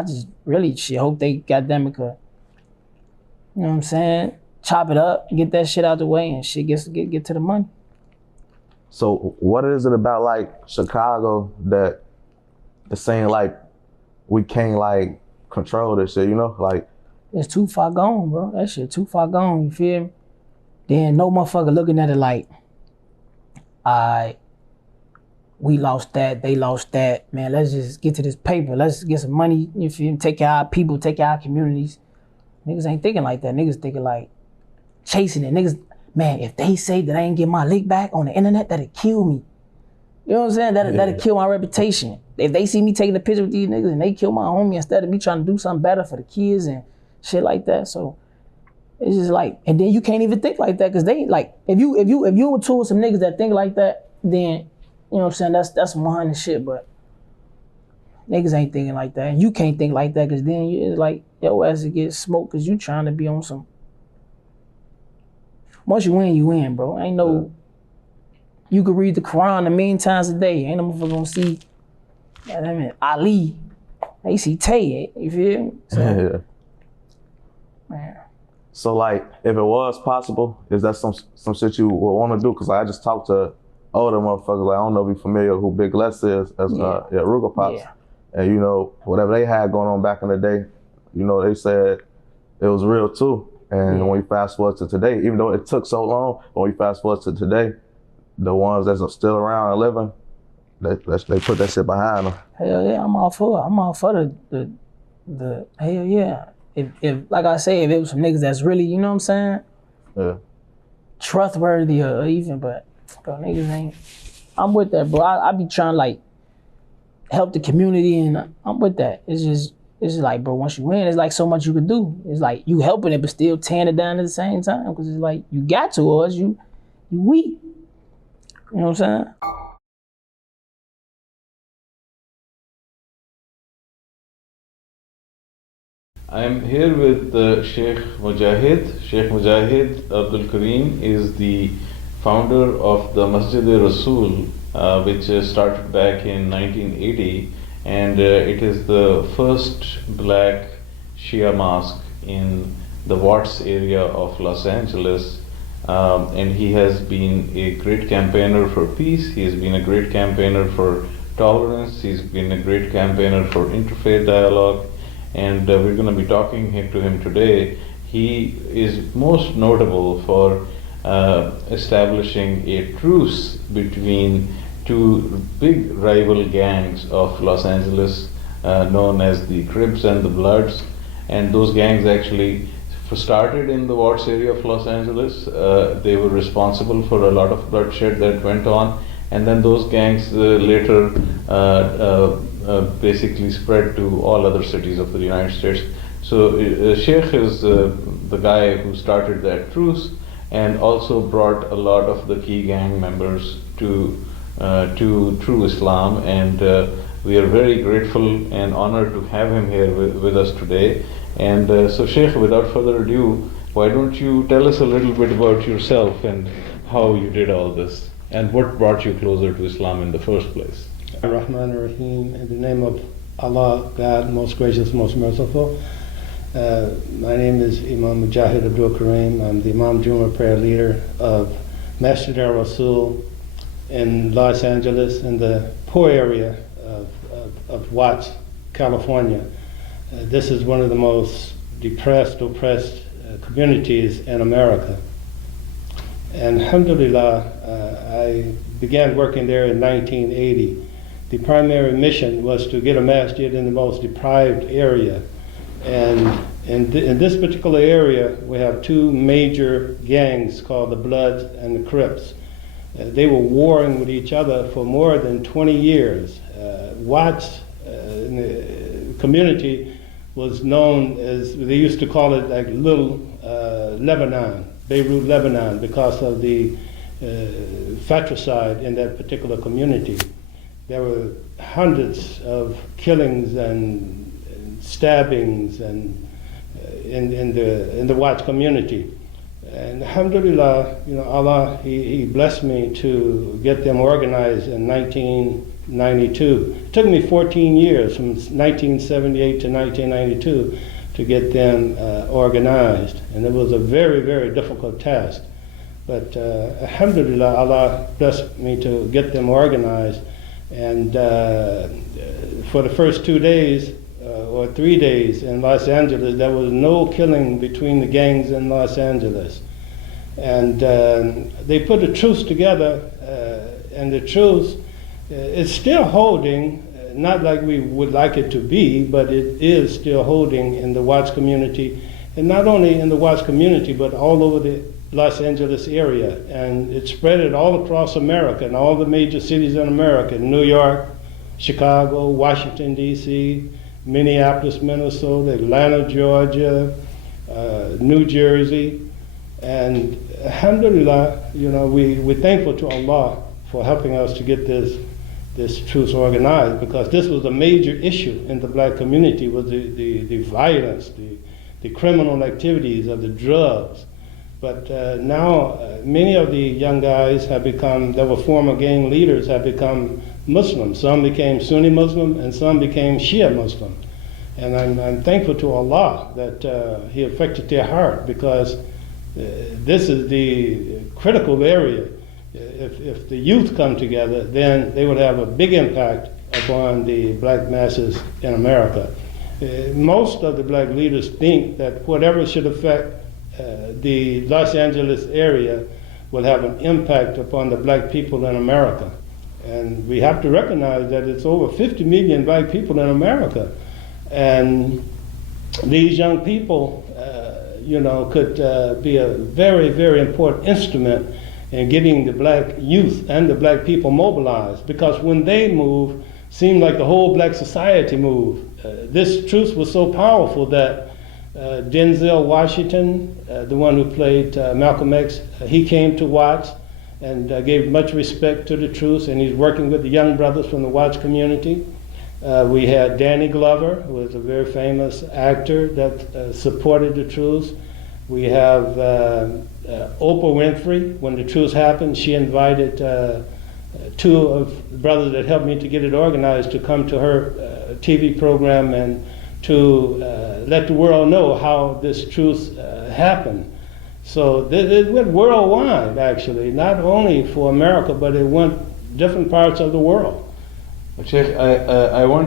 I just really hope they goddamn it could, you know what I'm saying, chop it up, get that shit out the way, and shit get to the money. So what is it about like Chicago that it's saying like we can't like control this shit, you know? Like it's too far gone, bro. That shit too far gone, you feel me? Then no motherfucker looking at it like, we lost that, they lost that. Man, let's just get to this paper. Let's get some money, you feel me? Take care of our people, take care of our communities. Niggas ain't thinking like that. Niggas thinking like chasing it. Niggas, man, if they say that I ain't get my lick back on the internet, that'll kill me. You know what I'm saying? That'll kill my reputation. If they see me taking a picture with these niggas and they kill my homie instead of me trying to do something better for the kids and shit like that. So it's just like, and then you can't even think like that because they like, if you were told some niggas that think like that, then you know what I'm saying, that's some 100 shit, but niggas ain't thinking like that. And you can't think like that because then it's like your ass to get smoked because you trying to be on some. Once you win, bro. Ain't no, you could read the Quran a million times a day. Ain't no motherfucker gonna see, I mean, Ali. They see Tay, you feel me? So, man. So like, if it was possible, is that some shit you would want to do? Because I just talked to older motherfuckers. Like, I don't know if you're familiar with who Big Les is as Ruger Pops. Yeah. And you know, whatever they had going on back in the day, you know, they said it was real too. And when we fast forward to today, even though it took so long, when we fast forward to today, the ones that's still around and living, they put that shit behind them. Hell yeah, I'm all for it. I'm all for the hell yeah. If like I say, if it was some niggas that's really, you know what I'm saying? Yeah. Trustworthy or even, but bro, niggas ain't. I'm with that, bro. I be trying to like help the community and I'm with that. It's just like, bro, once you win, it's like so much you can do. It's like you helping it, but still tearing it down at the same time. Because it's like, you got to, or else you weak. You know what I'm saying? I'm here with Sheikh Mujahid. Sheikh Mujahid Abdul Kareem is the founder of the Masjid-e-Rasul, which started back in 1980. And it is the first black Shia mosque in the Watts area of Los Angeles. And he has been a great campaigner for peace. He has been a great campaigner for tolerance. He's been a great campaigner for interfaith dialogue. And we're going to be talking to him today. He is most notable for establishing a truce between two big rival gangs of Los Angeles, known as the Crips and the Bloods. And those gangs actually started in the Watts area of Los Angeles. They were responsible for a lot of bloodshed that went on. And then those gangs later basically spread to all other cities of the United States. So Sheikh is the guy who started that truce and also brought a lot of the key gang members to true Islam, and we are very grateful and honored to have him here with us today. And so Sheikh, without further ado, why don't you tell us a little bit about yourself and how you did all this and what brought you closer to Islam in the first place? Ar-Rahman Ar-Rahim, in the name of Allah, God, most gracious, most merciful. My name is Imam Mujahid Abdul Kareem. I'm the Imam Juma prayer leader of Masjid al-Rasul in Los Angeles, in the poor area of Watts, California. This is one of the most depressed, oppressed communities in America. And alhamdulillah, I began working there in 1980. The primary mission was to get a masjid in the most deprived area. And in this particular area, we have two major gangs called the Bloods and the Crips. They were warring with each other for more than 20 years. Watts in the community was known as, they used to call it like Little Lebanon, Beirut, Lebanon, because of the fratricide in that particular community. There were hundreds of killings and stabbings and in the Watts community. And alhamdulillah, Allah, He blessed me to get them organized in 19 1992. It took me 14 years, from 1978 to 1992, to get them organized. And it was a very, very difficult task. But alhamdulillah, Allah blessed me to get them organized. And for the first 2 days, or 3 days in Los Angeles, there was no killing between the gangs in Los Angeles. And they put a truce together, and the truce is still holding, not like we would like it to be, but it is still holding in the Watts community, and not only in the Watts community, but all over the Los Angeles area. And it spread it all across America, in all the major cities in America, New York, Chicago, Washington, D.C., Minneapolis, Minnesota, Atlanta, Georgia, New Jersey. And alhamdulillah, you know, we're thankful to Allah for helping us to get this truce organized, because this was a major issue in the black community, was the violence, the criminal activities of the drugs. But now many of the young guys have become, that were former gang leaders, have become Muslim. Some became Sunni Muslim and some became Shia Muslim. And I'm thankful to Allah that He affected their heart, because this is the critical area. If the youth come together, then they would have a big impact upon the black masses in America. Most of the black leaders think that whatever should affect the Los Angeles area will have an impact upon the black people in America. And we have to recognize that it's over 50 million black people in America. And these young people, you know, could be a very, very important instrument in getting the black youth and the black people mobilized. Because when they move, seemed like the whole black society moved. This truce was so powerful that Denzel Washington, the one who played Malcolm X, he came to Watts and gave much respect to the truce, and he's working with the young brothers from the Watts community. We had Danny Glover, who was a very famous actor that supported the truce. We have Oprah Winfrey. When the truce happened, she invited two of the brothers that helped me to get it organized to come to her TV program and to let the world know how this truce happened. So it went worldwide, actually, not only for America, but it went different parts of the world. Sheikh, I want